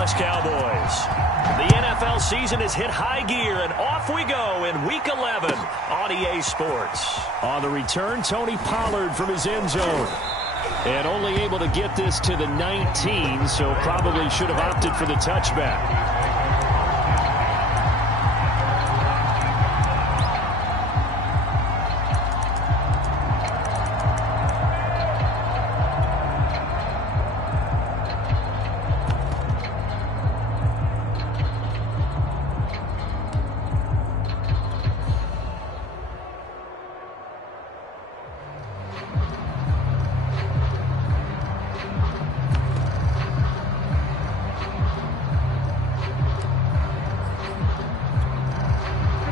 Dallas Cowboys. The NFL season has hit high gear, and off we go in Week 11 on EA Sports. On the return, Tony Pollard from his end zone. And only able to get this to the 19, so probably should have opted for the touchback.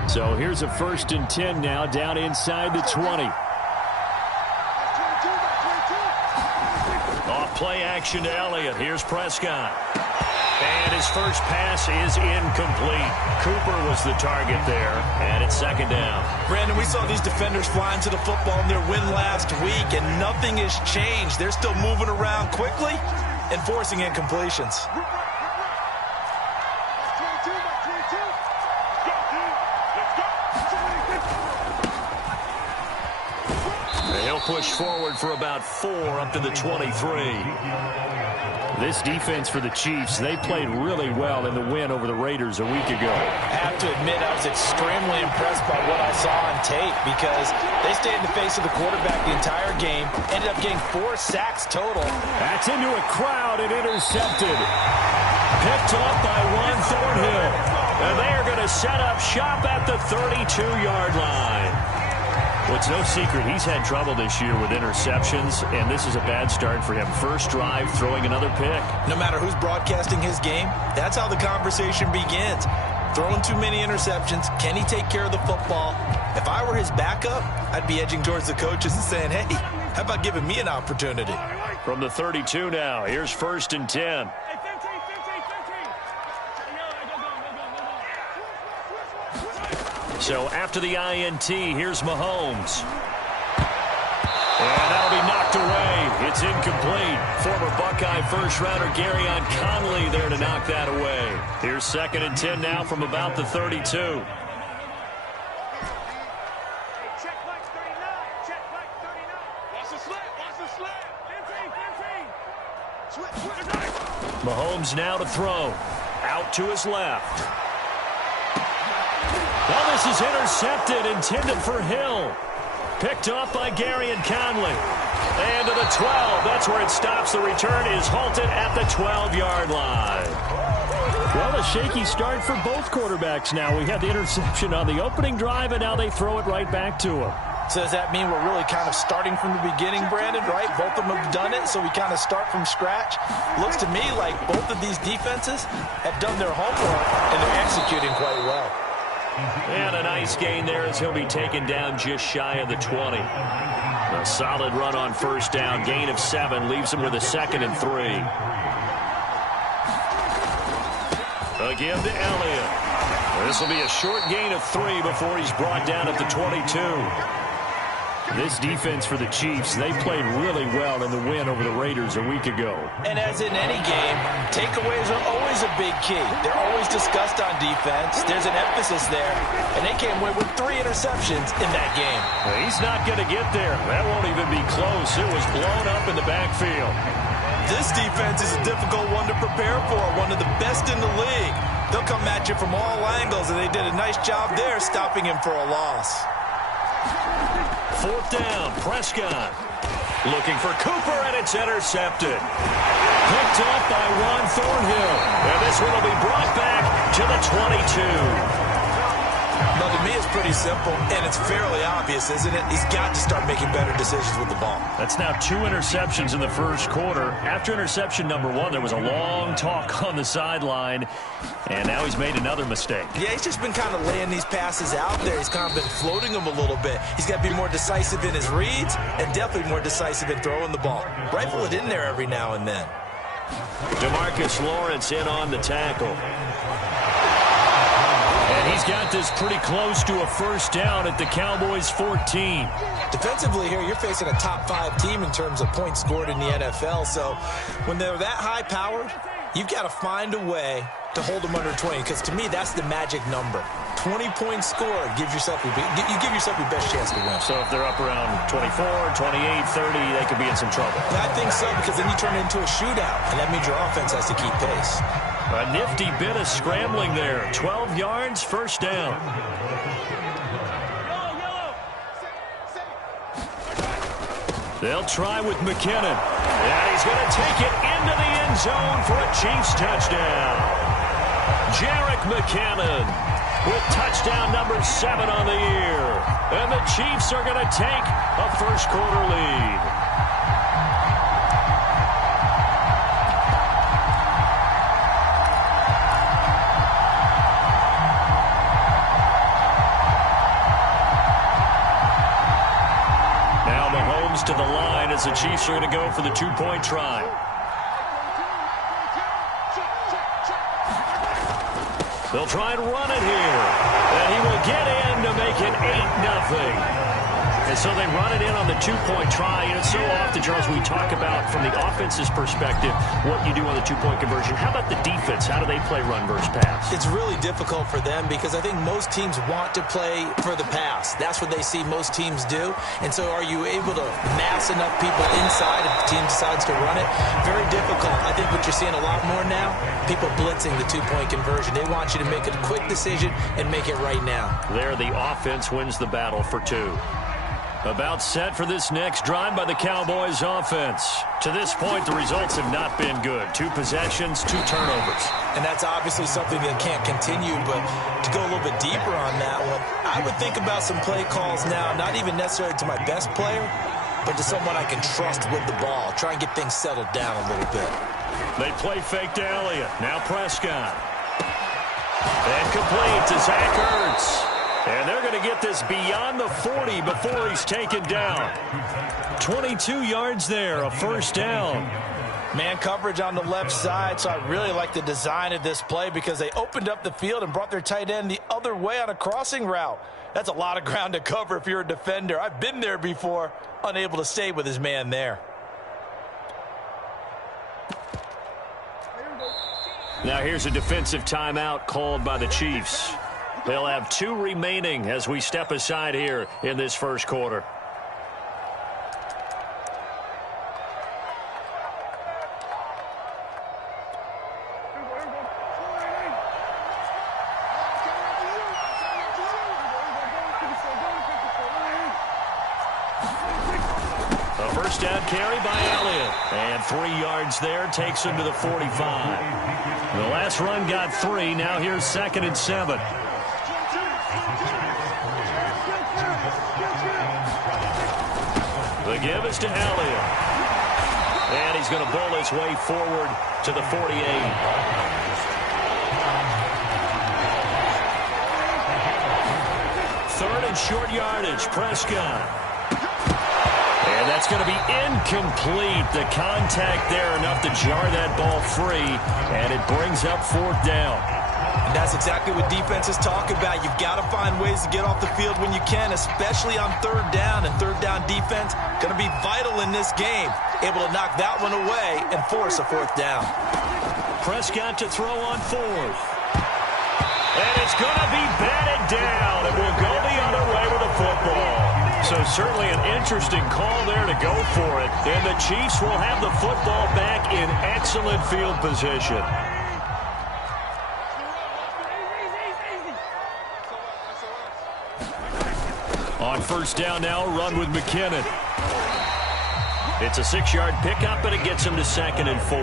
So here's a 1st and 10 now, down inside the 20. Off play action to Elliott. Here's Prescott. And his first pass is incomplete. Cooper was the target there, and it's 2nd down. Brandon, we saw these defenders flying to the football in their win last week, and nothing has changed. They're still moving around quickly and forcing incompletions. He'll push forward for about 4 up to the 23. This defense for the Chiefs, they played really well in the win over the Raiders a week ago. I have to admit, I was extremely impressed by what I saw on tape because they stayed in the face of the quarterback the entire game, ended up getting 4 sacks total. That's into a crowd and intercepted. Picked up by Juan Thornhill. And they're going to set up shop at the 32-yard line. Well, it's no secret he's had trouble this year with interceptions, and this is a bad start for him. First drive, throwing another pick. No matter who's broadcasting his game, that's how the conversation begins. Throwing too many interceptions, can he take care of the football? If I were his backup, I'd be edging towards the coaches and saying, hey, how about giving me an opportunity? From the 32 now, here's 1st and 10. So after the INT, here's Mahomes. And that'll be knocked away. It's incomplete. Former Buckeye first-rounder Garyon Conley there to knock that away. Here's 2nd and 10 now from about the 32. Mahomes now to throw. Out to his left. Well, this is intercepted, intended for Hill. Picked off by Garyon Conley. And to the 12. That's where it stops. The return is halted at the 12-yard line. Well, a shaky start for both quarterbacks now. We had the interception on the opening drive, and now they throw it right back to him. So does that mean we're really kind of starting from the beginning, Brandon, right? Both of them have done it, so we kind of start from scratch. Looks to me like both of these defenses have done their homework, and they're executing quite well. And a nice gain there as he'll be taken down just shy of the 20. A solid run on 1st down. Gain of 7 leaves him with a 2nd and 3. Again to Elliott. This will be a short gain of 3 before he's brought down at the 22. This defense for the Chiefs, they played really well in the win over the Raiders a week ago. And as in any game, takeaways are always a big key. They're always discussed on defense. There's an emphasis there. And they came away with 3 interceptions in that game. Well, he's not going to get there. That won't even be close. It was blown up in the backfield. This defense is a difficult one to prepare for, one of the best in the league. They'll come at you from all angles, and they did a nice job there stopping him for a loss. 4th down, Prescott. Looking for Cooper, and it's intercepted. Picked up by Juan Thornhill. And this one will be brought back to the 22. Now, to me, it's pretty simple, and it's fairly obvious, isn't it? He's got to start making better decisions with the ball. That's now 2 interceptions in the first quarter. After interception number 1, there was a long talk on the sideline, and now he's made another mistake. Yeah, he's just been kind of laying these passes out there. He's kind of been floating them a little bit. He's got to be more decisive in his reads and definitely more decisive in throwing the ball. Rifle it in there every now and then. DeMarcus Lawrence in on the tackle. And he's got this pretty close to a 1st down at the Cowboys' 14. Defensively here, you're facing a top 5 team in terms of points scored in the NFL. So when they're that high-powered, You've got to find a way to hold them under 20, because to me, that's the magic number. 20-point score gives yourself you give yourself your best chance to win. So if they're up around 24, 28, 30, they could be in some trouble. I think so, because then you turn it into a shootout, and that means your offense has to keep pace. A nifty bit of scrambling there. 12 yards, first down. They'll try with McKinnon. And he's going to take it into the end zone for a Chiefs touchdown. Jerick McKinnon with touchdown number 7 on the year. And the Chiefs are going to take a first-quarter lead. Now Mahomes to the line as the Chiefs are going to go for the 2-point try. They'll try and run it here. And he will get in to make it 8-0. And so they run it in on the 2-point try. And it's so often, Charles, we talk about from the offense's perspective what you do on the 2-point conversion. How about the defense? How do they play run versus pass? It's really difficult for them because I think most teams want to play for the pass. That's what they see most teams do. And so are you able to mass enough people inside if the team decides to run it? Very difficult. I think what you're seeing a lot more now, people blitzing the 2-point conversion. They want you to make a quick decision and make it right now. There, the offense wins the battle for 2. About set for this next drive by the Cowboys offense. To this point, the results have not been good. 2 possessions, 2 turnovers. And that's obviously something that can't continue, but to go a little bit deeper on that one, I would think about some play calls now, not even necessarily to my best player, but to someone I can trust with the ball. Try and get things settled down a little bit. They play fake to Elliott. Now Prescott. And complete to Zach Ertz. And they're going to get this beyond the 40 before he's taken down. 22 yards there, a first down. Man coverage on the left side, so I really like the design of this play because they opened up the field and brought their tight end the other way on a crossing route. That's a lot of ground to cover if you're a defender. I've been there before, unable to stay with his man there. Now here's a defensive timeout called by the Chiefs. They'll have 2 remaining as we step aside here in this first quarter. A first down carry by Elliott. And 3 yards there takes him to the 45. The last run got 3. Now here's 2nd and 7. The give is to Elliott. And he's going to bowl his way forward to the 48. 3rd and short yardage, Prescott. And that's going to be incomplete. The contact there enough to jar that ball free. And it brings up 4th down. And that's exactly what defenses talk about. You've got to find ways to get off the field when you can, especially on 3rd down. And 3rd down defense going to be vital in this game. Able to knock that one away and force a 4th down. Prescott to throw on 4th. And it's going to be batted down. It will go the other way with the football. So certainly an interesting call there to go for it. And the Chiefs will have the football back in excellent field position. On 1st down now, run with McKinnon. It's a 6-yard pickup, and it gets him to 2nd and 4.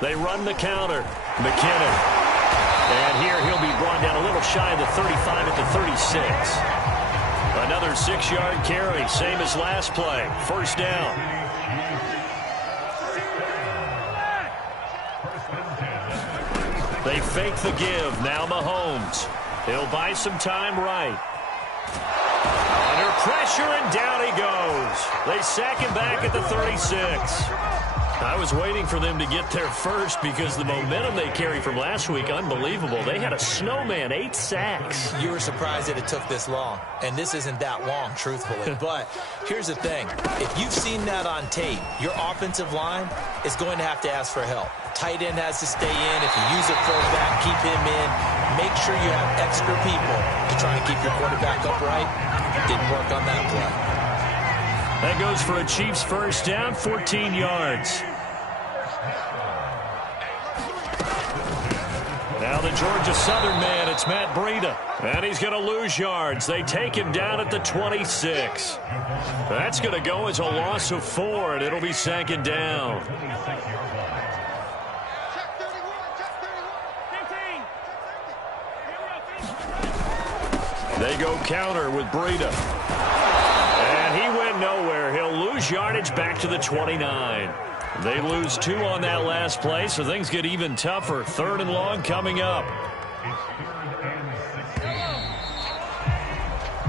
They run the counter. McKinnon. And here he'll be brought down a little shy of the 35 at the 36. Another 6-yard carry, same as last play. 1st down. They fake the give. Now Mahomes. He'll buy some time right. Under pressure, and down he goes. They sack him back at the 36. I was waiting for them to get there first because the momentum they carry from last week, unbelievable. They had a snowman, 8 sacks. You were surprised that it took this long, and this isn't that long, truthfully. But here's the thing. If you've seen that on tape, your offensive line is going to have to ask for help. Tight end has to stay in. If you use a fullback, keep him in. Make sure you have extra people to try and keep your quarterback upright. Didn't work on that play. That goes for a Chiefs first down, 14 yards. Now the Georgia Southern man, it's Matt Breida. And he's going to lose yards. They take him down at the 26. That's going to go as a loss of 4, and it'll be 2nd down. They go counter with Breida. And he went nowhere. He'll lose yardage back to the 29. They lose 2 on that last play, so things get even tougher. 3rd and long coming up.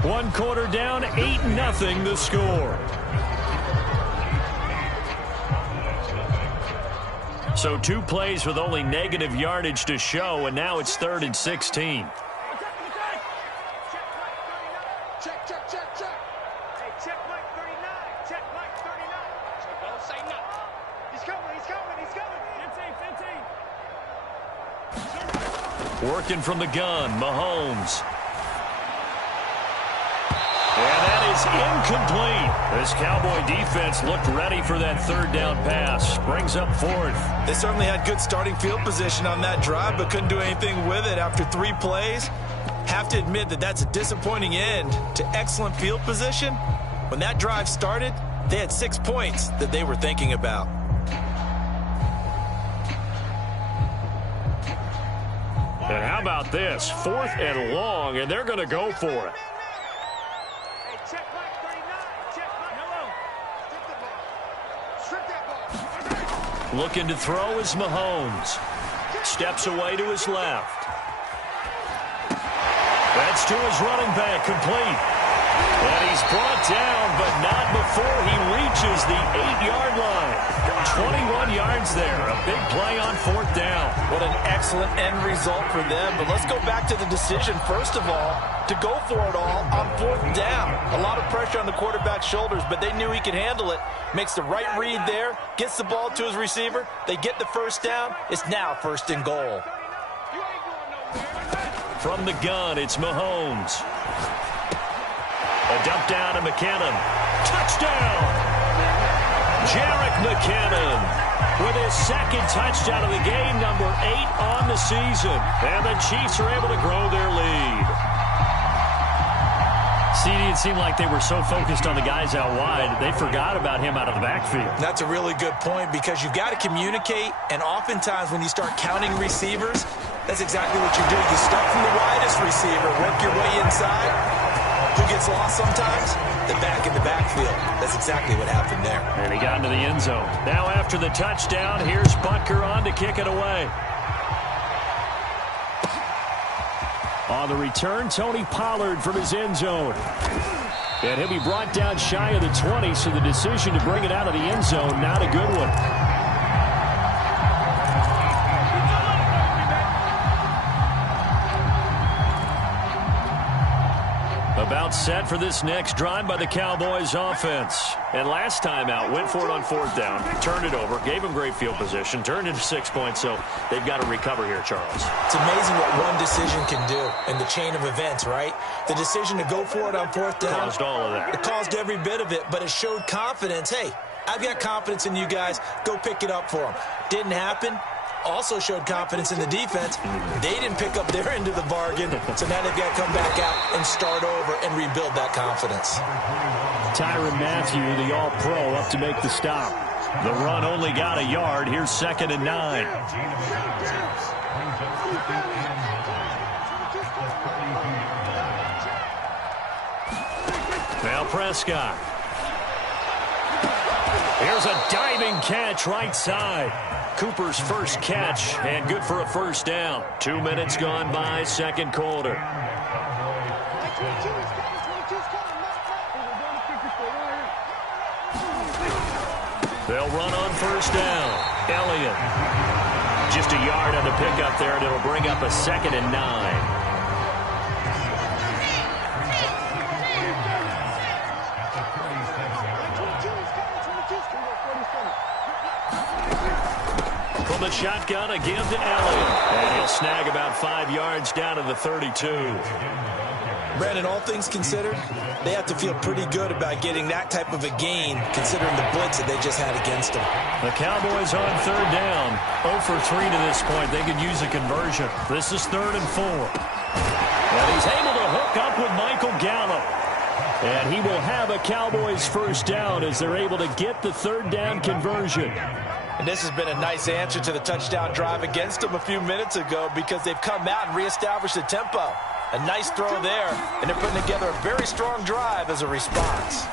1 quarter down, 8-0 the score. So 2 plays with only negative yardage to show, and now it's 3rd and 16. Working from the gun, Mahomes. And that is incomplete. This Cowboy defense looked ready for that 3rd down pass. Brings up 4th. They certainly had good starting field position on that drive, but couldn't do anything with it after 3 plays. Have to admit that that's a disappointing end to excellent field position. When that drive started, they had 6 points that they were thinking about. And how about this? 4th and long, and they're going to go for it. Looking to throw is Mahomes. Steps away to his left. That's to his running back, complete. And he's brought down, but not before he reaches the 8-yard line. 21 yards there. A big play on 4th down. What an excellent end result for them. But let's go back to the decision, first of all, to go for it all on 4th down. A lot of pressure on the quarterback's shoulders, but they knew he could handle it. Makes the right read there, gets the ball to his receiver. They get the first down. It's now 1st and goal. From the gun, it's Mahomes. A dump down to McKinnon. Touchdown! Jerick McKinnon with his 2nd touchdown of the game, number 8 on the season. And the Chiefs are able to grow their lead. CD, it seemed like they were so focused on the guys out wide, they forgot about him out of the backfield. That's a really good point because you've got to communicate, and oftentimes when you start counting receivers, that's exactly what you do. You start from the widest receiver, work your way inside. Who gets lost sometimes? The back in the backfield. That's exactly what happened there. And he got into the end zone. Now after the touchdown, here's Butker on to kick it away. On the return, Tony Pollard from his end zone. And he'll be brought down shy of the 20, so the decision to bring it out of the end zone, not a good one. About set for this next drive by the Cowboys offense. And last time out, went for it on 4th down, turned it over, gave them great field position, turned into 6 points, so they've got to recover here, Charles. It's amazing what one decision can do in the chain of events, right? The decision to go for it on 4th down. Caused all of that. It caused every bit of it, but it showed confidence. Hey, I've got confidence in you guys. Go pick it up for them. Didn't happen. Also showed confidence in the defense. They didn't pick up their end of the bargain, so now they've got to come back out and start over and rebuild that confidence. Tyrann Mathieu, the all-pro, up to make the stop. The run only got a yard. Here's 2nd and 9. Now Prescott. Here's a diving catch right side. Cooper's first catch, and good for a first down. 2 minutes gone by, 2nd quarter. They'll run on first down. Elliott. Just a yard on the pickup there, and it'll bring up a 2nd and 9. From the shotgun, a give to Elliott. And he'll snag about 5 yards down to the 32. Brandon, all things considered, they have to feel pretty good about getting that type of a gain, considering the blitz that they just had against them. The Cowboys on 3rd down. 0 for 3 to this point. They could use a conversion. This is 3rd and 4. And he's able to hook up with Michael Gallup. And he will have a Cowboys first down as they're able to get the 3rd down conversion. And this has been a nice answer to the touchdown drive against them a few minutes ago because they've come out and reestablished the tempo. A nice throw there, and they're putting together a very strong drive as a response.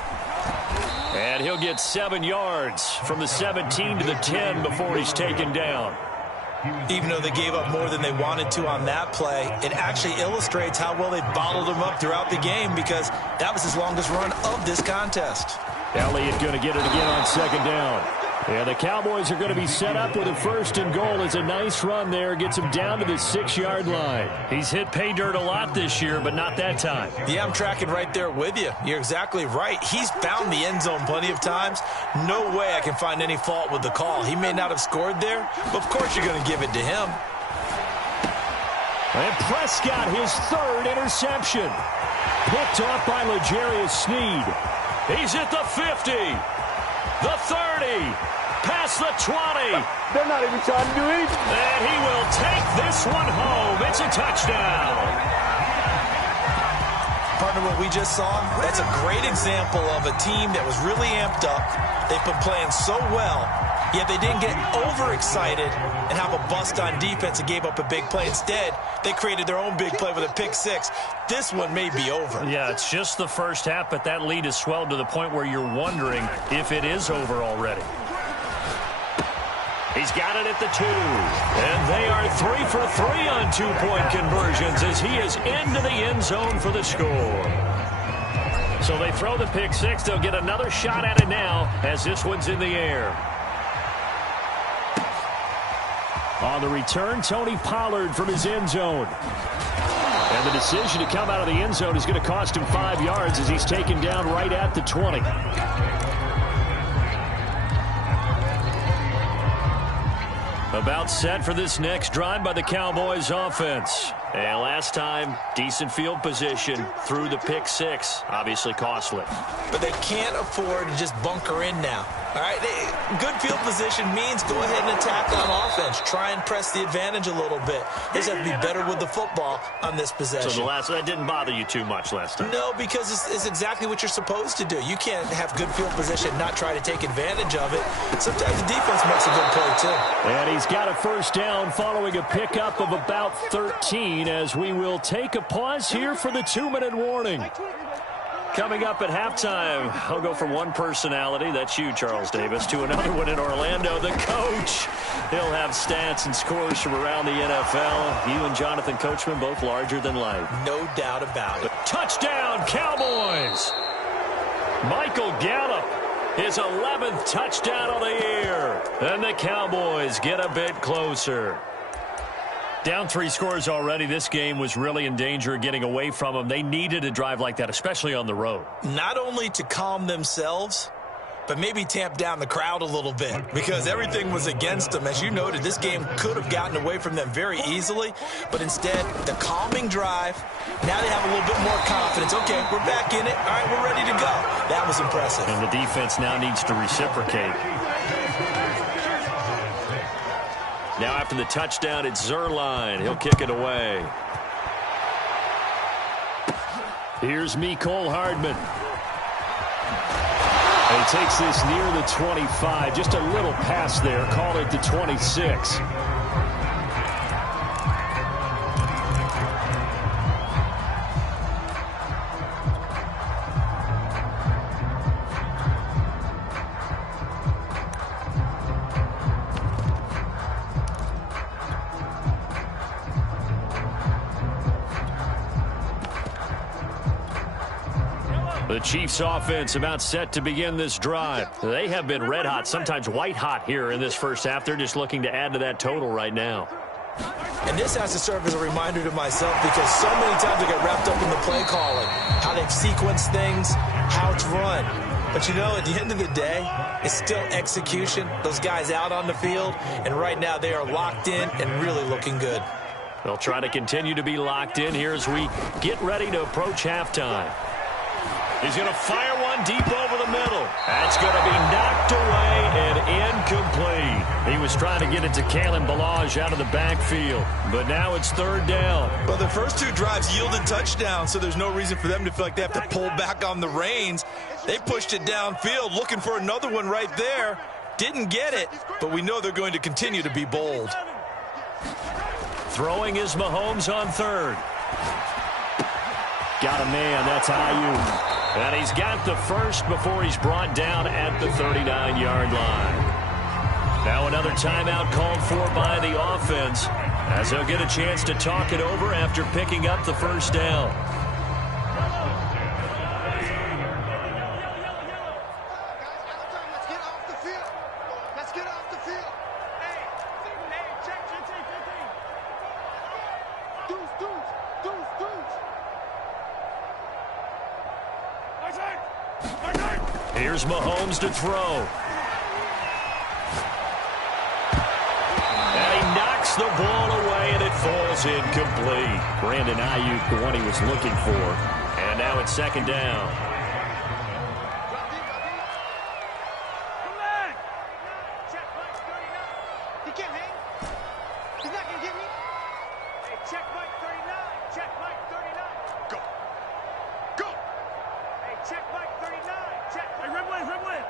And he'll get 7 yards from the 17 to the 10 before he's taken down. Even though they gave up more than they wanted to on that play, it actually illustrates how well they bottled him up throughout the game because that was his longest run of this contest. Elliott going to get it again on 2nd down. And the Cowboys are going to be set up with a 1st and goal. It's a nice run there. Gets him down to the 6-yard line. He's hit pay dirt a lot this year, but not that time. Yeah, I'm tracking right there with you. You're exactly right. He's found the end zone plenty of times. No way I can find any fault with the call. He may not have scored there, but of course you're going to give it to him. And Prescott, his 3rd interception. Picked off by L'Jarius Sneed. He's at the 50. The 30. Past the 20. They're not even trying to do anything. And he will take this one home. It's a touchdown. Partner, what we just saw, that's a great example of a team that was really amped up. They've been playing so well, yet they didn't get overexcited and have a bust on defense and gave up a big play. Instead, they created their own big play with a pick 6. This one may be over. Yeah, it's just the first half, but that lead has swelled to the point where you're wondering if it is over already. He's got it at the 2. And they are 3 for 3 on 2-point conversions as he is into the end zone for the score. So they throw the pick 6. They'll get another shot at it now as this one's in the air. On the return, Tony Pollard from his end zone. And the decision to come out of the end zone is going to cost him 5 yards as he's taken down right at the 20. About set for this next drive by the Cowboys offense. And last time, decent field position through the pick 6. Obviously costly. But they can't afford to just bunker in now. All right, good field position means go ahead and attack on offense. Try and press the advantage a little bit. They just have to be better with the football on this possession. So that didn't bother you too much last time? No, because it's exactly what you're supposed to do. You can't have good field position and not try to take advantage of it. Sometimes the defense makes a good play, too. And he's got a first down following a pickup of about 13 as we will take a pause here for the 2-minute warning. Coming up at halftime, I'll go from one personality, that's you, Charles Davis, to another one in Orlando, the coach. He'll have stats and scores from around the NFL. You and Jonathan Coachman, both larger than life. No doubt about it. Touchdown, Cowboys! Michael Gallup, his 11th touchdown of the year. And the Cowboys get a bit closer. Down 3 scores already. This game was really in danger of getting away from them. They needed a drive like that, especially on the road. Not only to calm themselves, but maybe tamp down the crowd a little bit because everything was against them. As you noted, this game could have gotten away from them very easily, but instead, the calming drive, now they have a little bit more confidence. Okay, we're back in it. All right, we're ready to go. That was impressive. And the defense now needs to reciprocate. Now after the touchdown, it's Zerline. He'll kick it away. Here's Mecole Hardman. And he takes this near the 25. Just a little pass there. Call it the 26. The Chiefs offense about set to begin this drive. They have been red hot, sometimes white hot here in this first half. They're just looking to add to that total right now. And this has to serve as a reminder to myself because so many times I get wrapped up in the play calling, how they've sequenced things, how it's run. But, you know, at the end of the day, it's still execution. Those guys out on the field, and right now they are locked in and really looking good. They'll try to continue to be locked in here as we get ready to approach halftime. He's going to fire one deep over the middle. That's going to be knocked away and incomplete. He was trying to get it to Kalen Ballage out of the backfield, but now it's third down. Well, the first two drives yielded touchdowns, so there's no reason for them to feel like they have to pull back on the reins. They pushed it downfield, looking for another one right there. Didn't get it, but we know they're going to continue to be bold. Throwing is Mahomes on third. Got a man, that's Ayuk. And he's got the first before he's brought down at the 39-yard line. Now another timeout called for by the offense as they'll get a chance to talk it over after picking up the first down. Here's Mahomes to throw. And he knocks the ball away, and it falls incomplete. Brandon Ayuk, the one he was looking for. And now it's second down. He can't hang. He's not going to get me. Hey, check Mike 39. Check Mike 39. Go. Go. Hey, check Mike 39. Check. Hey, Red Wave, Red Wave.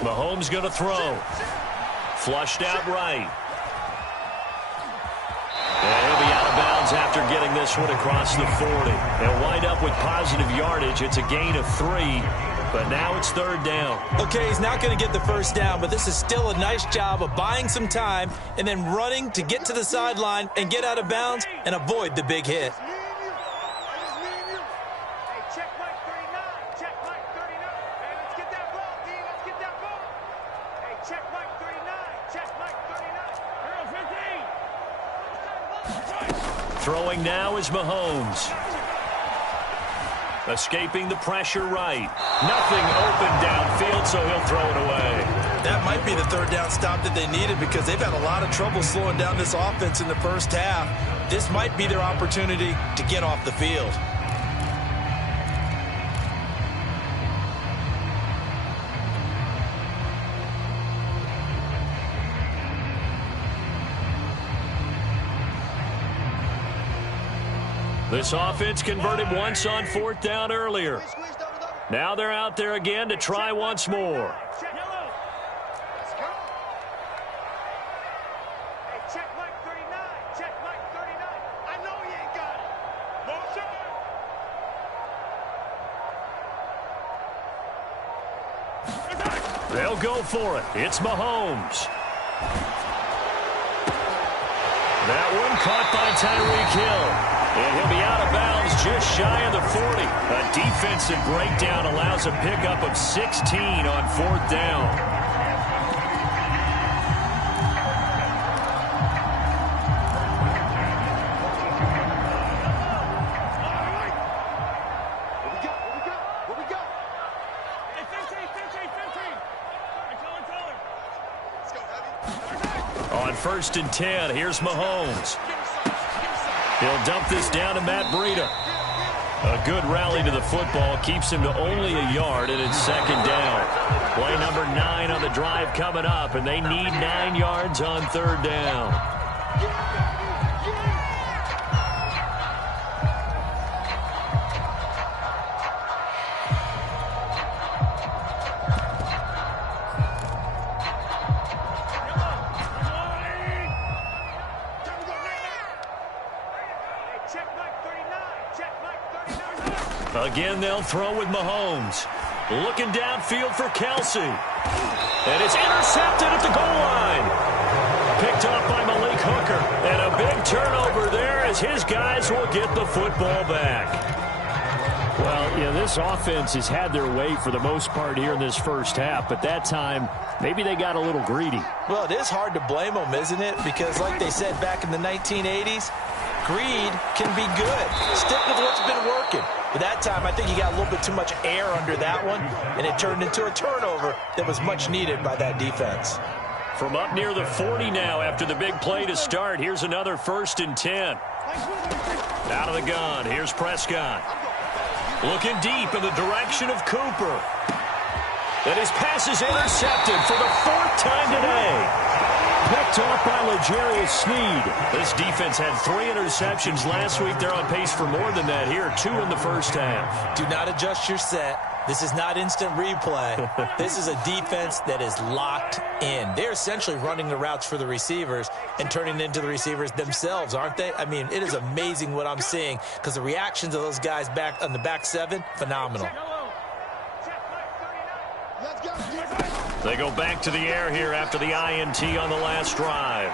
Mahomes going to throw. Flushed out right. And he'll be out of bounds after getting this one across the 40. They'll wind up with positive yardage. It's a gain of 3, but now it's third down. Okay, he's not going to get the first down, but this is still a nice job of buying some time and then running to get to the sideline and get out of bounds and avoid the big hit. Throwing now is Mahomes. Escaping the pressure right. Nothing open downfield, so he'll throw it away. That might be the third down stop that they needed because they've had a lot of trouble slowing down this offense in the first half. This might be their opportunity to get off the field. This offense converted once on fourth down earlier. Now they're out there again to try once more. They'll go for it. It's Mahomes. That one caught by Tyreek Hill. And he'll be out of bounds just shy of the 40. A defensive breakdown allows a pickup of 16 on fourth down. On 1st and 10, here's Mahomes. He'll dump this down to Matt Breida. A good rally to the football keeps him to only a yard, and it's second down. Play number 9 on the drive coming up, and they need 9 yards on third down. Again, they'll throw with Mahomes. Looking downfield for Kelsey. And it's intercepted at the goal line. Picked up by Malik Hooker. And a big turnover there as his guys will get the football back. Well, yeah, this offense has had their way for the most part here in this first half, but that time, maybe they got a little greedy. Well, it is hard to blame them, isn't it? Because like they said back in the 1980s, greed can be good. Stick with what's been working. But that time, I think he got a little bit too much air under that one, and it turned into a turnover that was much needed by that defense. From up near the 40 now after the big play to start, here's another 1st and 10. Out of the gun, here's Prescott. Looking deep in the direction of Cooper. And his pass is intercepted for the 4th time today. Picked off by L'Jarius Sneed. This defense had 3 interceptions last week. They're on pace for more than that here, 2 in the first half. Do not adjust your set. This is not instant replay. This is a defense that is locked in. They're essentially running the routes for the receivers and turning it into the receivers themselves, aren't they? I mean, it is amazing what I'm seeing because the reactions of those guys back on the back 7, phenomenal. They go back to the air here after the INT on the last drive.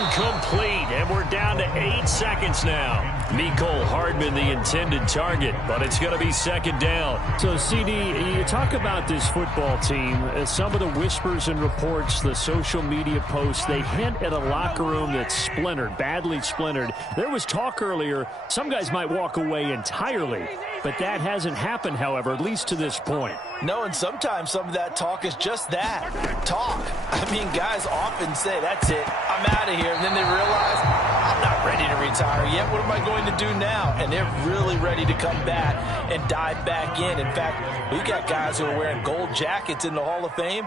Incomplete, and we're down to 8 seconds now. Mecole Hardman, the intended target, but it's going to be 2nd down. So, CD, you talk about this football team. Some of the whispers and reports, the social media posts, they hint at a locker room that's splintered, badly splintered. There was talk earlier, some guys might walk away entirely, but that hasn't happened, however, at least to this point. No, and sometimes some of that talk is just that, talk. I mean, guys often say, that's it, I'm out of here, and then they realize, I'm not ready to retire yet. What am I going to do now? And they're really ready to come back and dive back in. In fact, we've got guys who are wearing gold jackets in the Hall of Fame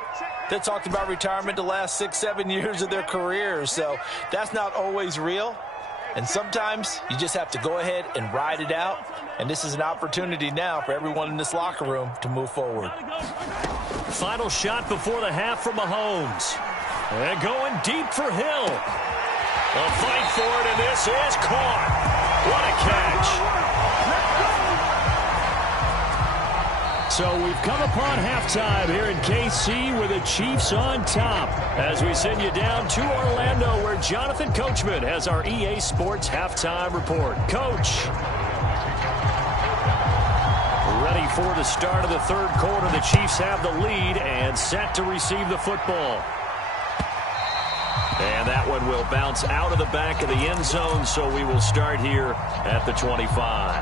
that talked about retirement the last 6-7 years of their careers. So that's not always real. And sometimes you just have to go ahead and ride it out. And this is an opportunity now for everyone in this locker room to move forward. Final shot before the half from Mahomes. And going deep for Hill. A fight for it, and this is caught. What a catch. So we've come upon halftime here in KC with the Chiefs on top as we send you down to Orlando where Jonathan Coachman has our EA Sports halftime report. Coach. Ready for the start of the 3rd quarter. The Chiefs have the lead and set to receive the football. And that one will bounce out of the back of the end zone, so we will start here at the 25.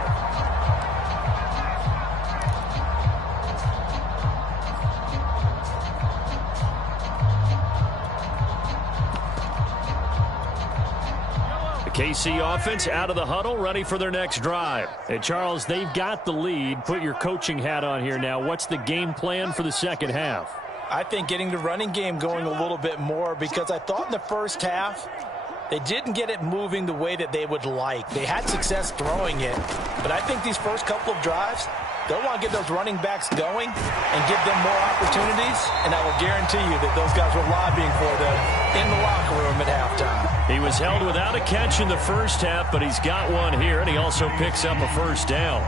KC offense out of the huddle, ready for their next drive. And Charles, they've got the lead. Put your coaching hat on here now. What's the game plan for the 2nd half? I think getting the running game going a little bit more because I thought in the first half they didn't get it moving the way that they would like. They had success throwing it, but I think these first couple of drives, they'll want to get those running backs going and give them more opportunities, and I will guarantee you that those guys were lobbying for them in the locker room at halftime. He was held without a catch in the first half, but he's got one here, and he also picks up a 1st down.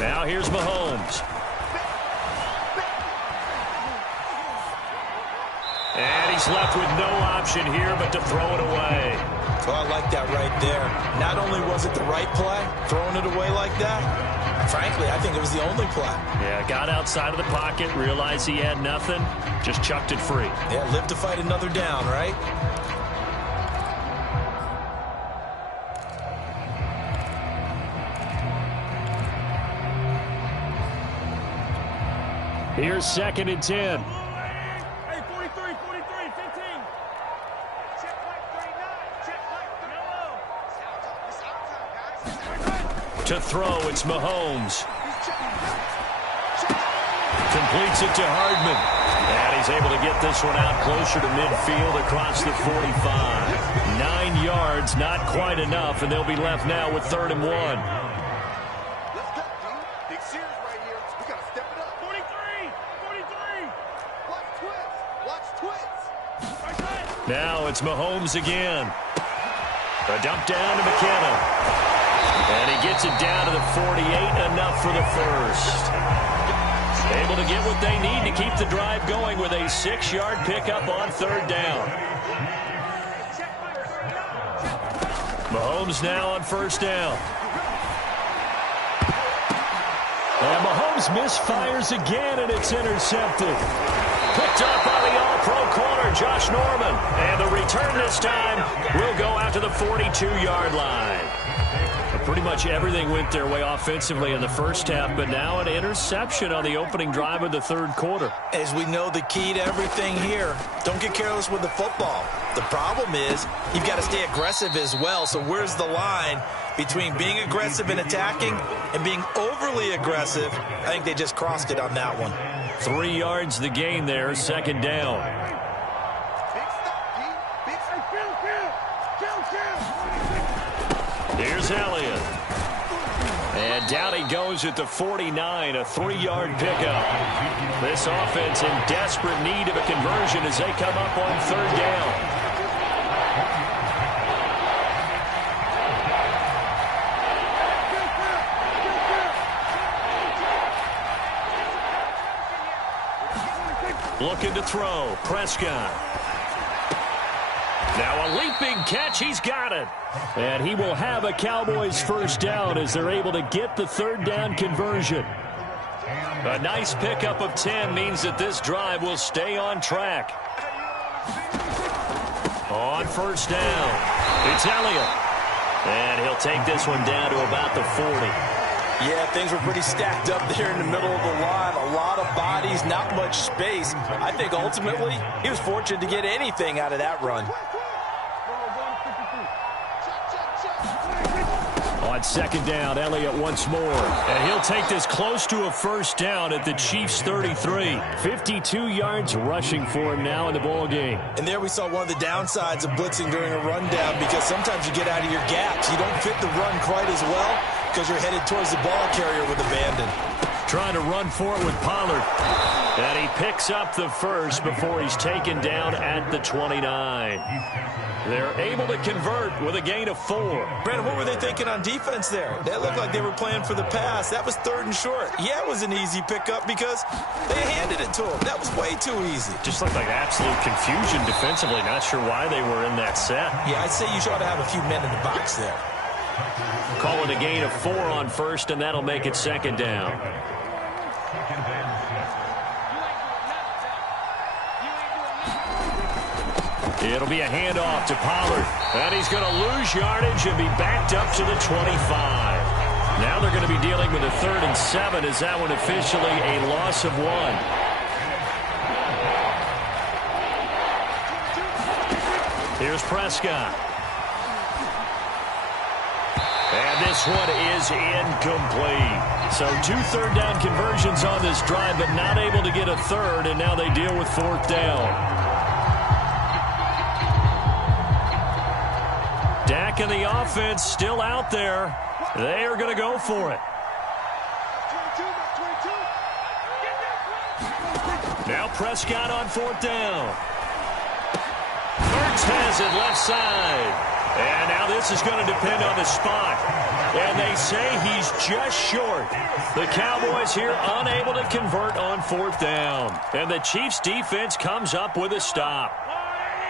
Now here's Mahomes. And he's left with no option here but to throw it away. Well, I like that right there. Not only was it the right play, throwing it away like that, frankly, I think it was the only play. Yeah, got outside of the pocket, realized he had nothing, just chucked it free. Yeah, live to fight another down, right? Here's 2nd and 10. Hey, 43, 43, 15. Check Mike 39. Check Mike 39. To throw, it's Mahomes. Completes it to Hardman. And he's able to get this one out closer to midfield across the 45. 9 yards, not quite enough, and they'll be left now with 3rd and 1. Let's go, dude. Big series right here. We got to step it up. Now it's Mahomes again. A dump down to McKinnon. And he gets it down to the 48, enough for the first. Able to get what they need to keep the drive going with a 6-yard pickup on third down. Mahomes now on first down. And Mahomes misfires again, and it's intercepted. Picked up by the all-pro corner, Josh Norman. And the return this time will go out to the 42-yard line. Pretty much everything went their way offensively in the first half, but now an interception on the opening drive of the third quarter. As we know, the key to everything here, don't get careless with the football. The problem is you've got to stay aggressive as well. So where's the line between being aggressive and attacking and being overly aggressive? I think they just crossed it on that one. 3 yards the gain there, second down. Here's Elliott. And down he goes at the 49, a 3-yard pickup. This offense in desperate need of a conversion as they come up on third down. Looking to throw, Prescott. Now a leaping catch, he's got it. And he will have a Cowboys first down as they're able to get the third down conversion. A nice pickup of 10 means that this drive will stay on track. On first down, it's Elliott. And he'll take this one down to about the 40. Yeah, things were pretty stacked up there in the middle of the line. A lot of bodies, not much space. I think ultimately he was fortunate to get anything out of that run. On second down, Elliott once more. And he'll take this close to a first down at the Chiefs' 33. 52 yards rushing for him now in the ball game. And there we saw one of the downsides of blitzing during a rundown, because sometimes you get out of your gaps. You don't fit the run quite as well because you're headed towards the ball carrier with abandon. Trying to run for it with Pollard. And he picks up the first before he's taken down at the 29. They're able to convert with a gain of 4. Brandon, what were they thinking on defense there? That looked like they were playing for the pass. That was third and short. Yeah, it was an easy pickup because they handed it to him. That was way too easy. Just looked like absolute confusion defensively. Not sure why they were in that set. Yeah, I'd say you ought to have a few men in the box there. Call it a gain of 4 on first, and that'll make it second down. It'll be a handoff to Pollard. And he's going to lose yardage and be backed up to the 25. Now they're going to be dealing with a 3rd and 7. Is that one officially a loss of 1? Here's Prescott. And this one is incomplete. So 2 third down conversions on this drive, but not able to get a third, and now they deal with 4th down. Dak and the offense still out there. They are going to go for it. Now Prescott on 4th down. Ertz has it left side. And now this is going to depend on the spot. And they say he's just short. The Cowboys here unable to convert on 4th down. And the Chiefs defense comes up with a stop.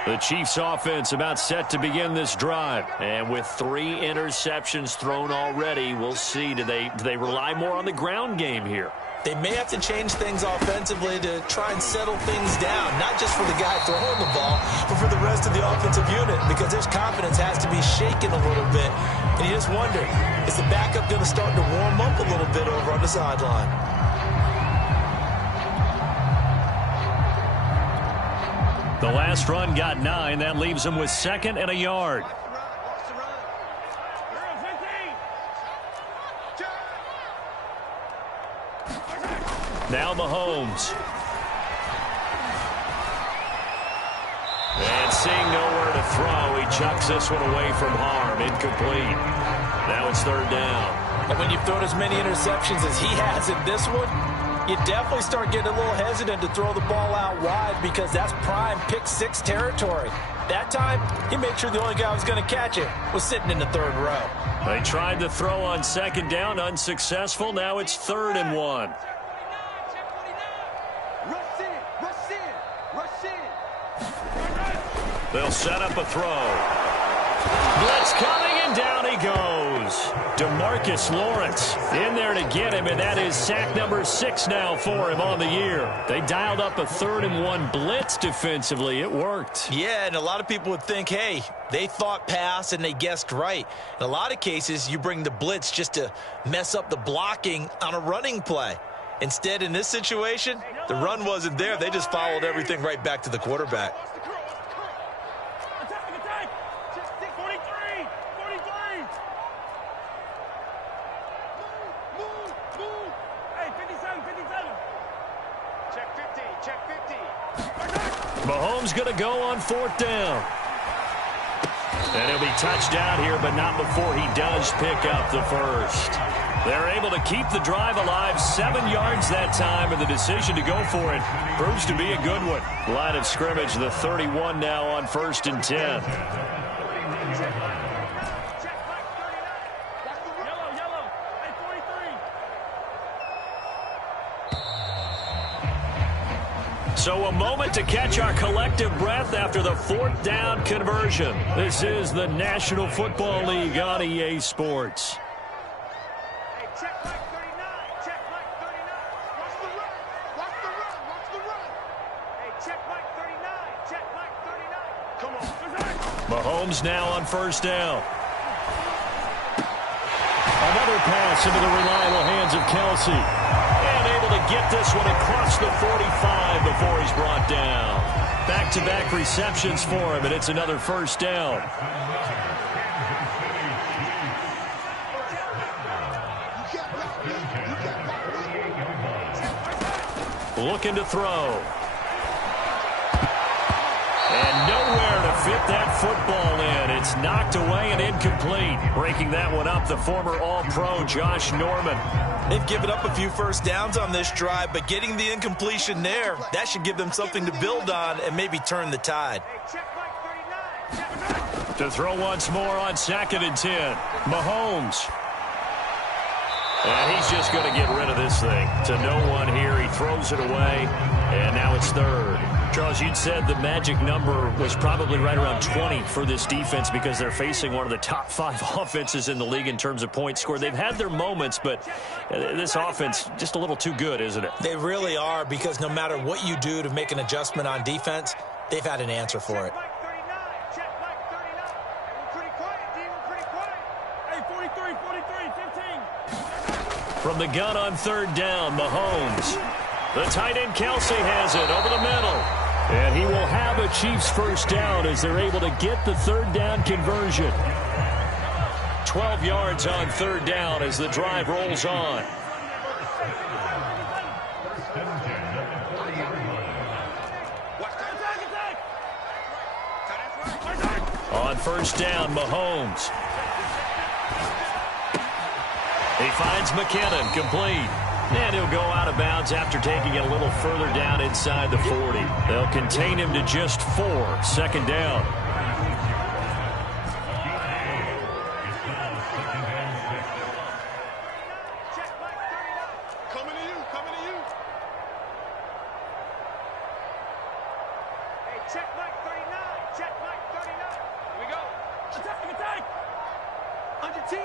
The Chiefs offense about set to begin this drive. And with 3 interceptions thrown already, we'll see. Do they rely more on the ground game here? They may have to change things offensively to try and settle things down, not just for the guy throwing the ball, but for the rest of the offensive unit, because his confidence has to be shaken a little bit. And you just wonder, is the backup going to start to warm up a little bit over on the sideline? The last run got 9. That leaves him with 2nd and a yard. Now Mahomes. And seeing nowhere to throw, he chucks this one away from harm. Incomplete. Now it's 3rd down. And when you've thrown as many interceptions as he has in this one, you definitely start getting a little hesitant to throw the ball out wide, because that's prime pick 6 territory. That time, he made sure the only guy who was going to catch it was sitting in the third row. They tried to throw on second down, unsuccessful. Now it's 3rd and 1. Rush in, rush in, rush in. They'll set up a throw. Blitz coming, and down he goes. DeMarcus Lawrence in there to get him, and that is sack number 6 now for him on the year. They dialed up a 3rd and 1 blitz defensively. It worked. Yeah, and a lot of people would think, hey, they thought pass and they guessed right. In a lot of cases, you bring the blitz just to mess up the blocking on a running play. Instead, in this situation, the run wasn't there. They just followed everything right back to the quarterback. Mahomes going to go on 4th down. And he'll be touched down here, but not before he does pick up the first. They're able to keep the drive alive, 7 yards that time, and the decision to go for it proves to be a good one. Line of scrimmage, the 31 now on 1st and 10. So a moment to catch our collective breath after the 4th down conversion. This is the National Football League on EA Sports. Hey, check Mike 39. Check Mike 39. Watch the run. Watch the run. Watch the run. Hey, check Mike 39. Check Mike 39. Come on. Mahomes now on 1st down. Another pass into the reliable hands of Kelsey. And able to get this one across the 45 before he's brought down. Back-to-back receptions for him, and it's another 1st down. Looking to throw. And nowhere to fit that football in. It's knocked away and incomplete. Breaking that one up, the former All-Pro Josh Norman. They've given up a few first downs on this drive, but getting the incompletion there, that should give them something to build on and maybe turn the tide. Hey, check Mike 39. To throw once more on 2nd and 10. Mahomes. And he's just going to get rid of this thing. To no one here. He throws it away, and now it's 3rd. Charles, you'd said the magic number was probably right around 20 for this defense because they're facing one of the top 5 offenses in the league in terms of points scored. They've had their moments, but this offense just a little too good, isn't it? They really are, because no matter what you do to make an adjustment on defense, they've had an answer for it. Mike 39. Check Mike 39. Hey, we're pretty quiet, D. We're pretty quiet. Hey, 43, 15. From the gun on 3rd down, Mahomes. The tight end Kelsey has it over the middle. And he will have a Chiefs 1st down as they're able to get the 3rd down conversion. 12 yards on 3rd down as the drive rolls on. On 1st down, Mahomes. He finds McKinnon, complete. And he'll go out of bounds after taking it a little further down inside the 40. They'll contain him to just 4. 2nd down. Check Mike 39. Coming to you. Coming to you. Hey, check Mike 39. Check Mike 39. Here we go. Attack, attack. Under 10.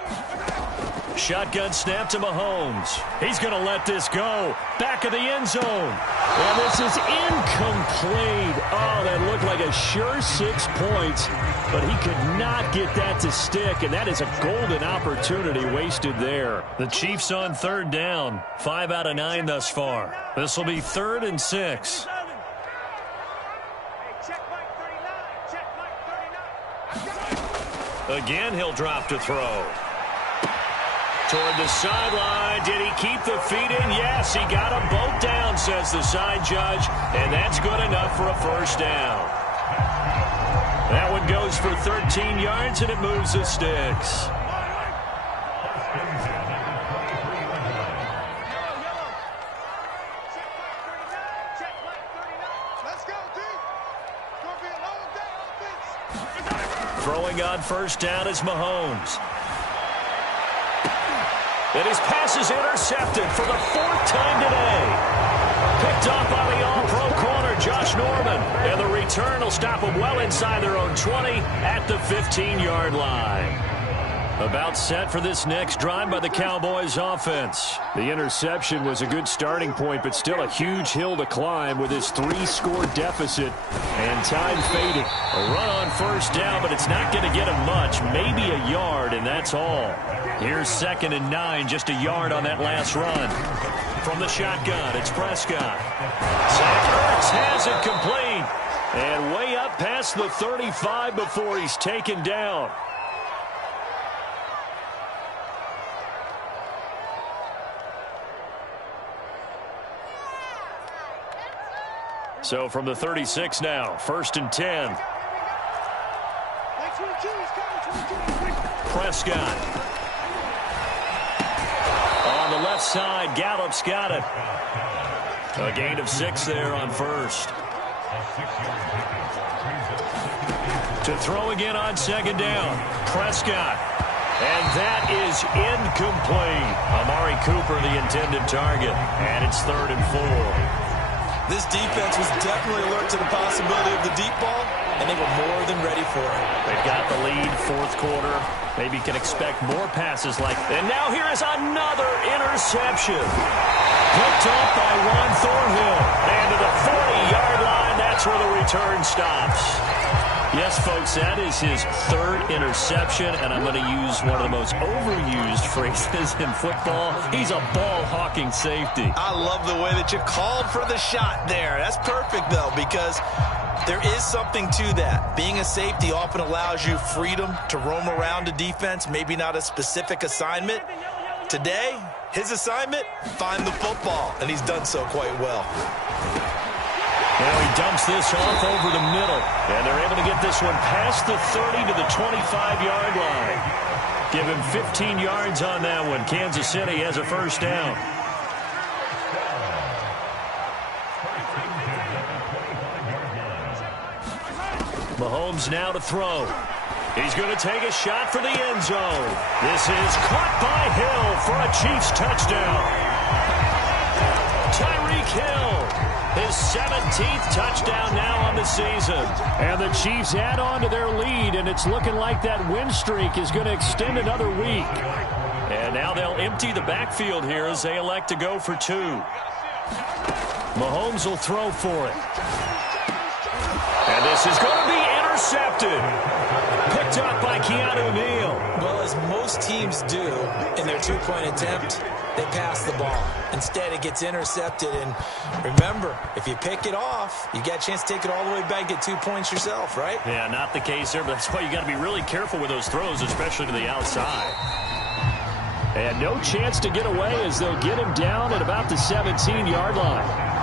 Shotgun snap to Mahomes. He's going to let this go. Back of the end zone. And this is incomplete. Oh, that looked like a sure 6 points, but he could not get that to stick, and that is a golden opportunity wasted there. The Chiefs on 3rd down. 5 out of 9 thus far. This will be 3rd and 6. Hey, check Mike 39. Check Mike 39. Again, he'll drop to throw. Toward the sideline. Did he keep the feet in? Yes, he got them both down, says the side judge, and that's good enough for a 1st down. That one goes for 13 yards, and it moves the sticks. Check Mike 39. Let's go, D. It's going to be a long day offense. throwing on first down is Mahomes. And his pass is intercepted for the 4th time today. Picked up by the all-pro corner, Josh Norman. And the return will stop them well inside their own 20 at the 15-yard line. About set for this next drive by the Cowboys offense. The interception was a good starting point, but still a huge hill to climb with his 3-score deficit. And time fading. A run on first down, but it's not going to get him much. Maybe a yard, and that's all. Here's 2nd and 9, just a yard on that last run. From the shotgun, it's Prescott. Zach Ertz has it complete. And way up past the 35 before he's taken down. So from the 36 now, 1st and 10. Prescott. On the left side, Gallup's got it. A gain of 6 there on first. To throw again on 2nd down, Prescott. And that is incomplete. Amari Cooper, the intended target. And it's 3rd and 4. This defense was definitely alert to the possibility of the deep ball, and they were more than ready for it. They've got the lead, 4th quarter. Maybe can expect more passes like that. And now here is another interception. Picked up by Juan Thornhill. And to the 40-yard line, that's where the return stops. Yes, folks, that is his 3rd interception, and I'm going to use one of the most overused phrases in football. He's a ball-hawking safety. I love the way that you called for the shot there. That's perfect, though, because there is something to that. Being a safety often allows you freedom to roam around a defense, maybe not a specific assignment. Today, his assignment, find the football, and he's done so quite well. Now he dumps this off over the middle, and they're able to get this one past the 30 to the 25-yard line. Give him 15 yards on that one. Kansas City has a first down. Mahomes now to throw. He's going to take a shot for the end zone. This is caught by Hill for a Chiefs touchdown. Tyreek Hill. His 17th touchdown now on the season. And the Chiefs add on to their lead, and it's looking like that win streak is going to extend another week. And now they'll empty the backfield here as they elect to go for 2. Mahomes will throw for it. And this is going to be intercepted. Picked up by Keanu Neal. Well, as most teams do in their 2-point attempt, they pass the ball. Instead, it gets intercepted. And remember, if you pick it off, you get a chance to take it all the way back, get 2 points yourself, right? Yeah, not the case there, but that's why you got to be really careful with those throws, especially to the outside. And no chance to get away as they'll get him down at about the 17-yard line.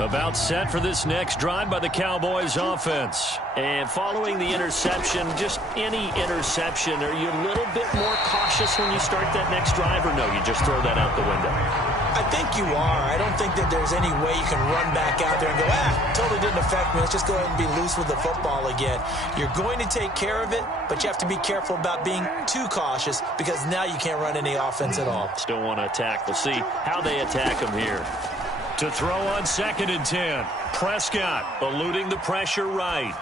About set for this next drive by the Cowboys offense. And following the interception, just any interception, are you a little bit more cautious when you start that next drive, or no, you just throw that out the window? I think you are. I don't think that there's any way you can run back out there and go, totally didn't affect me. Let's just go ahead and be loose with the football again. You're going to take care of it, but you have to be careful about being too cautious because now you can't run any offense at all. Still want to attack. We'll see how they attack him here. To throw on 2nd and 10. Prescott eluding the pressure right.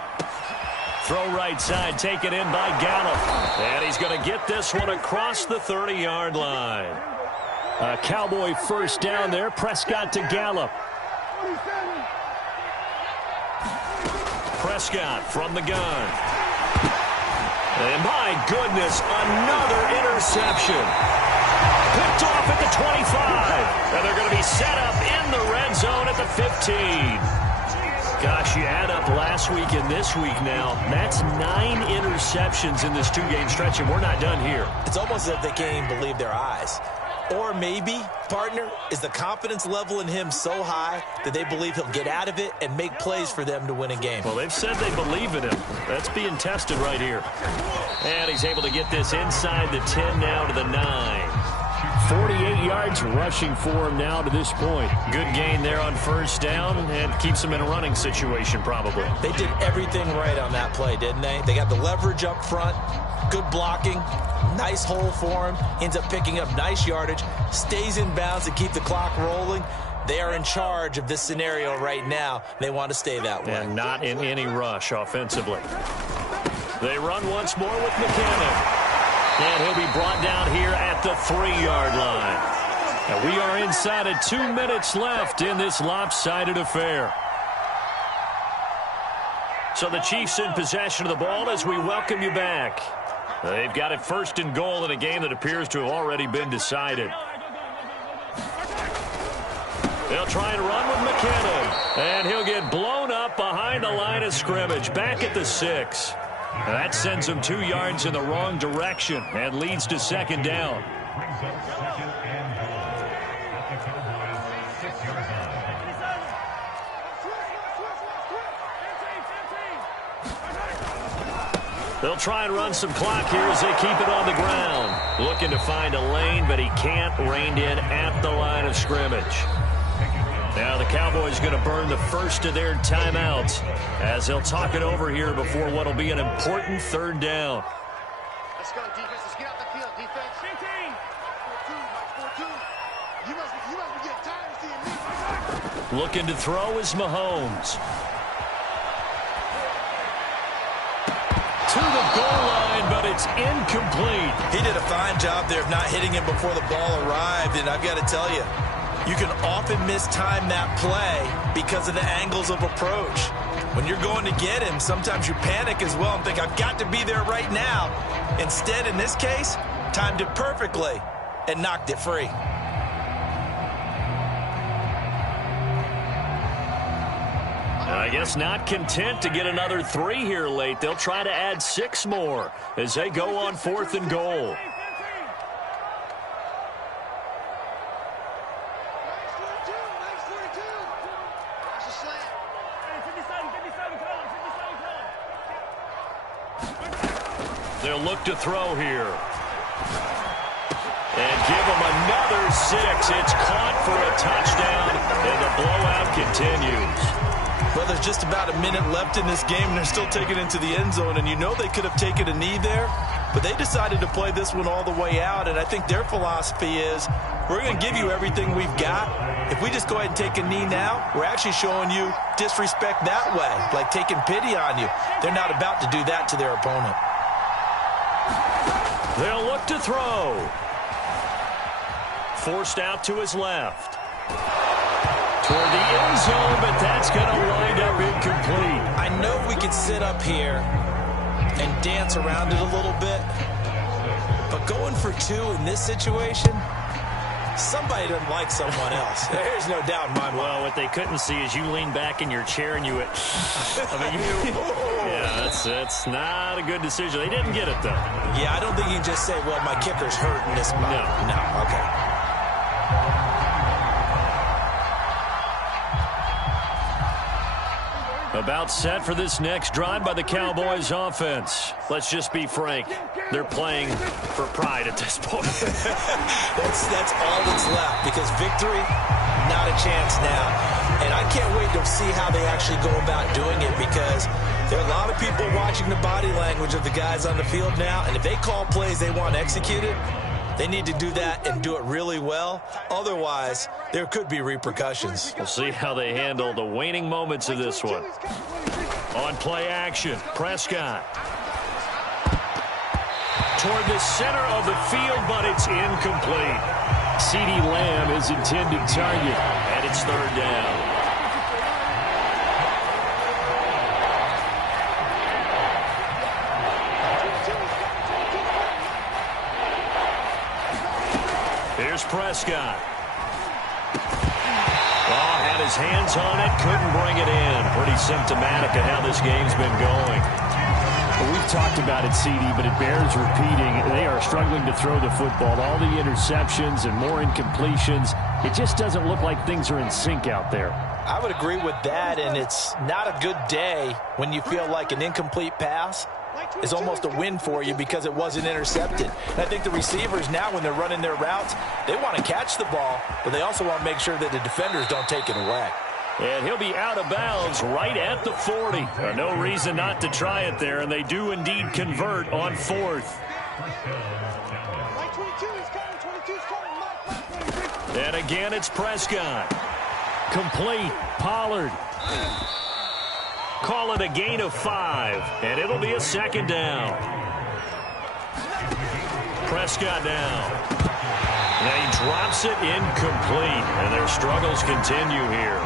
Throw right side, taken in by Gallup. And he's going to get this one across the 30-yard line. A Cowboy first down there. Prescott to Gallup. Prescott from the gun. And my goodness, another interception. Picked off at the 25. And they're going to be set up in the red zone at the 15. Gosh, you add up last week and this week now. That's 9 interceptions in this 2-game stretch, and we're not done here. It's almost as if they can't even believe their eyes. Or maybe, partner, is the confidence level in him so high that they believe he'll get out of it and make plays for them to win a game. Well, they've said they believe in him. That's being tested right here. And he's able to get this inside the 10 now to the 9. 48 yards rushing for him now to this point. Good gain there on first down and keeps him in a running situation probably. They did everything right on that play, didn't they? They got the leverage up front, good blocking, nice hole for him, ends up picking up nice yardage, stays in bounds to keep the clock rolling. They are in charge of this scenario right now. They want to stay that way. And not in any rush offensively. They run once more with McKinnon. And he'll be brought down here at the 3-yard line. And we are inside of 2 minutes left in this lopsided affair. So the Chiefs in possession of the ball as we welcome you back. They've got it 1st and goal in a game that appears to have already been decided. They'll try and run with McKinnon. And he'll get blown up behind the line of scrimmage. Back at the 6. That sends him 2 yards in the wrong direction and leads to 2nd down. They'll try and run some clock here as they keep it on the ground. Looking to find a lane, but he can't. Reined in at the line of scrimmage. Now the Cowboys going to burn the first of their timeouts as they'll talk it over here before what will be an important 3rd down. Let's go, defense. Let's get out the field, defense. 15. 4-2. You must be getting tired of seeing me. Looking to throw is Mahomes. To the goal line, but it's incomplete. He did a fine job there of not hitting him before the ball arrived, and I've got to tell you, you can often mistime that play because of the angles of approach. When you're going to get him, sometimes you panic as well and think, I've got to be there right now. Instead, in this case, timed it perfectly and knocked it free. I guess not content to get another 3 here late. They'll try to add 6 more as they go on 4th and goal. They'll look to throw here. And give them another 6. It's caught for a touchdown, and the blowout continues. Well, there's just about a minute left in this game, and they're still taking it into the end zone. And you know they could have taken a knee there, but they decided to play this one all the way out. And I think their philosophy is, we're going to give you everything we've got. If we just go ahead and take a knee now, we're actually showing you disrespect that way, like taking pity on you. They're not about to do that to their opponent. They'll look to throw. Forced out to his left. Toward the end zone, but that's going to wind up incomplete. I know we could sit up here and dance around it a little bit, but going for 2 in this situation, somebody doesn't like someone else. There's no doubt in my mind. Well, what they couldn't see is you lean back in your chair and you went, yeah, that's not a good decision. They didn't get it, though. Yeah, I don't think you can just say, well, my kicker's hurt in this spot. No, okay. About set for this next drive by the Cowboys offense. Let's just be frank. They're playing for pride at this point. That's all that's left, because victory, not a chance now. And I can't wait to see how they actually go about doing it, because there are a lot of people watching the body language of the guys on the field now, and if they call plays they want executed, they need to do that and do it really well. Otherwise, there could be repercussions. We'll see how they handle the waning moments of this one. On play action, Prescott. Toward the center of the field, but it's incomplete. CeeDee Lamb is intended target, and it's 3rd down. Here's Prescott. Oh, had his hands on it, couldn't bring it in. Pretty symptomatic of how this game's been going. Well, we've talked about it, CD, but it bears repeating. They are struggling to throw the football. All the interceptions and more incompletions. It just doesn't look like things are in sync out there. I would agree with that, and it's not a good day when you feel like an incomplete pass is almost a win for you because it wasn't intercepted. And I think the receivers now, when they're running their routes, they want to catch the ball, but they also want to make sure that the defenders don't take it away. And he'll be out of bounds right at the 40. No reason not to try it there, and they do indeed convert on 4th. And again, it's Prescott. Complete. Pollard. Call it a gain of 5, and it'll be a 2nd down. Prescott now. Now he drops it incomplete, and their struggles continue here.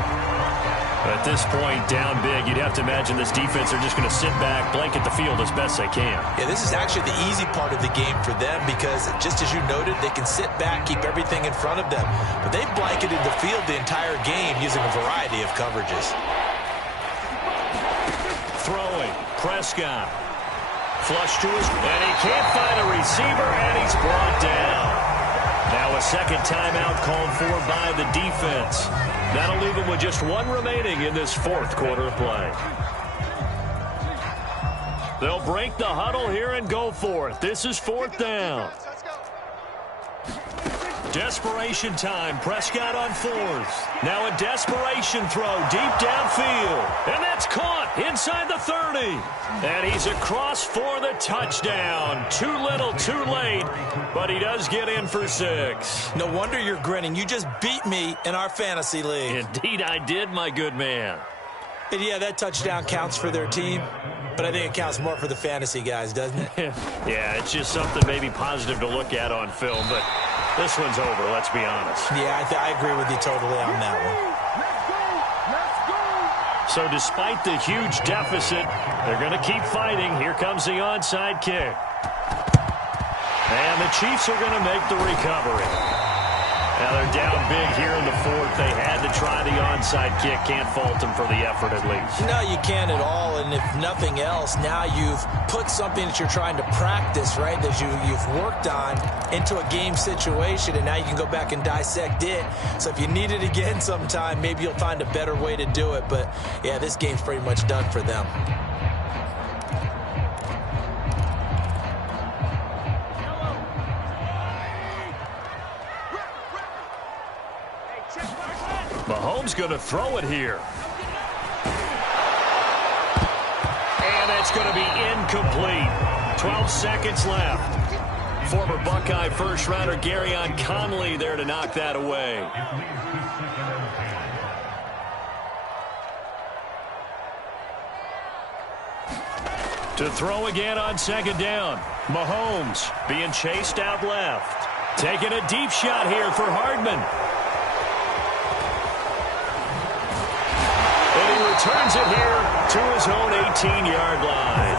At this point, down big, you'd have to imagine this defense are just going to sit back, blanket the field as best they can. Yeah, this is actually the easy part of the game for them because, just as you noted, they can sit back, keep everything in front of them. But they've blanketed the field the entire game using a variety of coverages. Throwing, Prescott. Flush to his, and he can't find a receiver, and he's brought down. Now a 2nd timeout called for by the defense. That'll leave him with just 1 remaining in this 4th quarter of play. They'll break the huddle here and go for it. This is 4th down. Desperation time. Prescott on 4th. Now a desperation throw deep downfield. And that's caught inside the 30. And he's across for the touchdown. Too little, too late. But he does get in for 6. No wonder you're grinning. You just beat me in our fantasy league. Indeed I did, my good man. And yeah, that touchdown counts for their team. But I think it counts more for the fantasy guys, doesn't it? Yeah, it's just something maybe positive to look at on film. But this one's over, let's be honest. Yeah, I agree with you totally on that one. So despite the huge deficit, they're going to keep fighting. Here comes the onside kick. And the Chiefs are going to make the recovery. Now they're down big here in the 4th. They had to try the onside kick. Can't fault them for the effort at least. No, you can't at all. And if nothing else, now you've put something that you're trying to practice, right, that you've worked on into a game situation, and now you can go back and dissect it. So if you need it again sometime, maybe you'll find a better way to do it. But, yeah, this game's pretty much done for them. Mahomes going to throw it here. And it's going to be incomplete. 12 seconds left. Former Buckeye first-rounder Garyon Conley there to knock that away. To throw again on 2nd down. Mahomes being chased out left. Taking a deep shot here for Hardman. Turns it here to his own 18-yard line.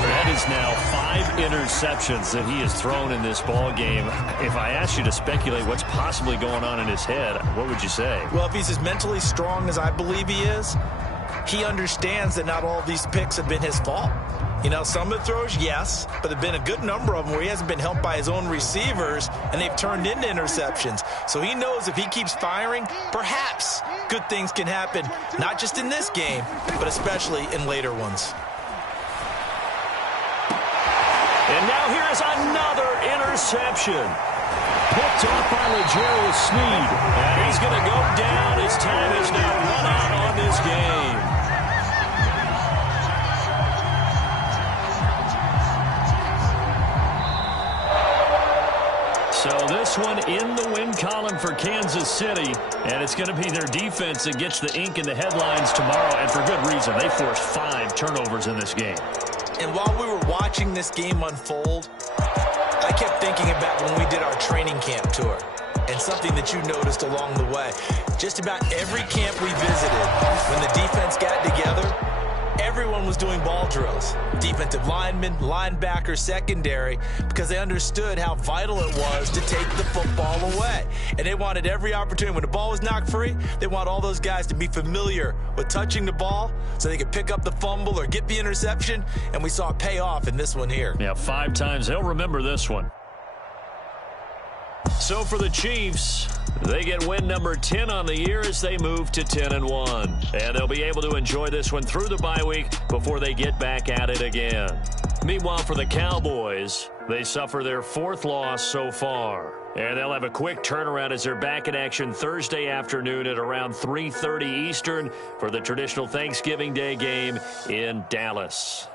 That is now 5 interceptions that he has thrown in this ball game. If I asked you to speculate what's possibly going on in his head, what would you say? Well, if he's as mentally strong as I believe he is, he understands that not all of these picks have been his fault. You know, some of the throws, yes, but there have been a good number of them where he hasn't been helped by his own receivers, and they've turned into interceptions. So he knows if he keeps firing, perhaps good things can happen, not just in this game, but especially in later ones. And now here is another interception. Picked off by L'Jarius Sneed. And he's going to go down. His time is now run out on this game. So this one in the win column for Kansas City, and it's going to be their defense that gets the ink in the headlines tomorrow, and for good reason. They forced 5 turnovers in this game. And while we were watching this game unfold, I kept thinking about when we did our training camp tour and something that you noticed along the way. Just about every camp we visited, when the defense got together, everyone was doing ball drills. Defensive linemen, linebackers, secondary, because they understood how vital it was to take the football away. And they wanted every opportunity. When the ball was knocked free, they want all those guys to be familiar with touching the ball so they could pick up the fumble or get the interception. And we saw it pay off in this one here. Yeah, 5 times. They'll remember this one. So for the Chiefs, they get win number 10 on the year as they move to 10-1. And they'll be able to enjoy this one through the bye week before they get back at it again. Meanwhile, for the Cowboys, they suffer their 4th loss so far. And they'll have a quick turnaround as they're back in action Thursday afternoon at around 3:30 Eastern for the traditional Thanksgiving Day game in Dallas.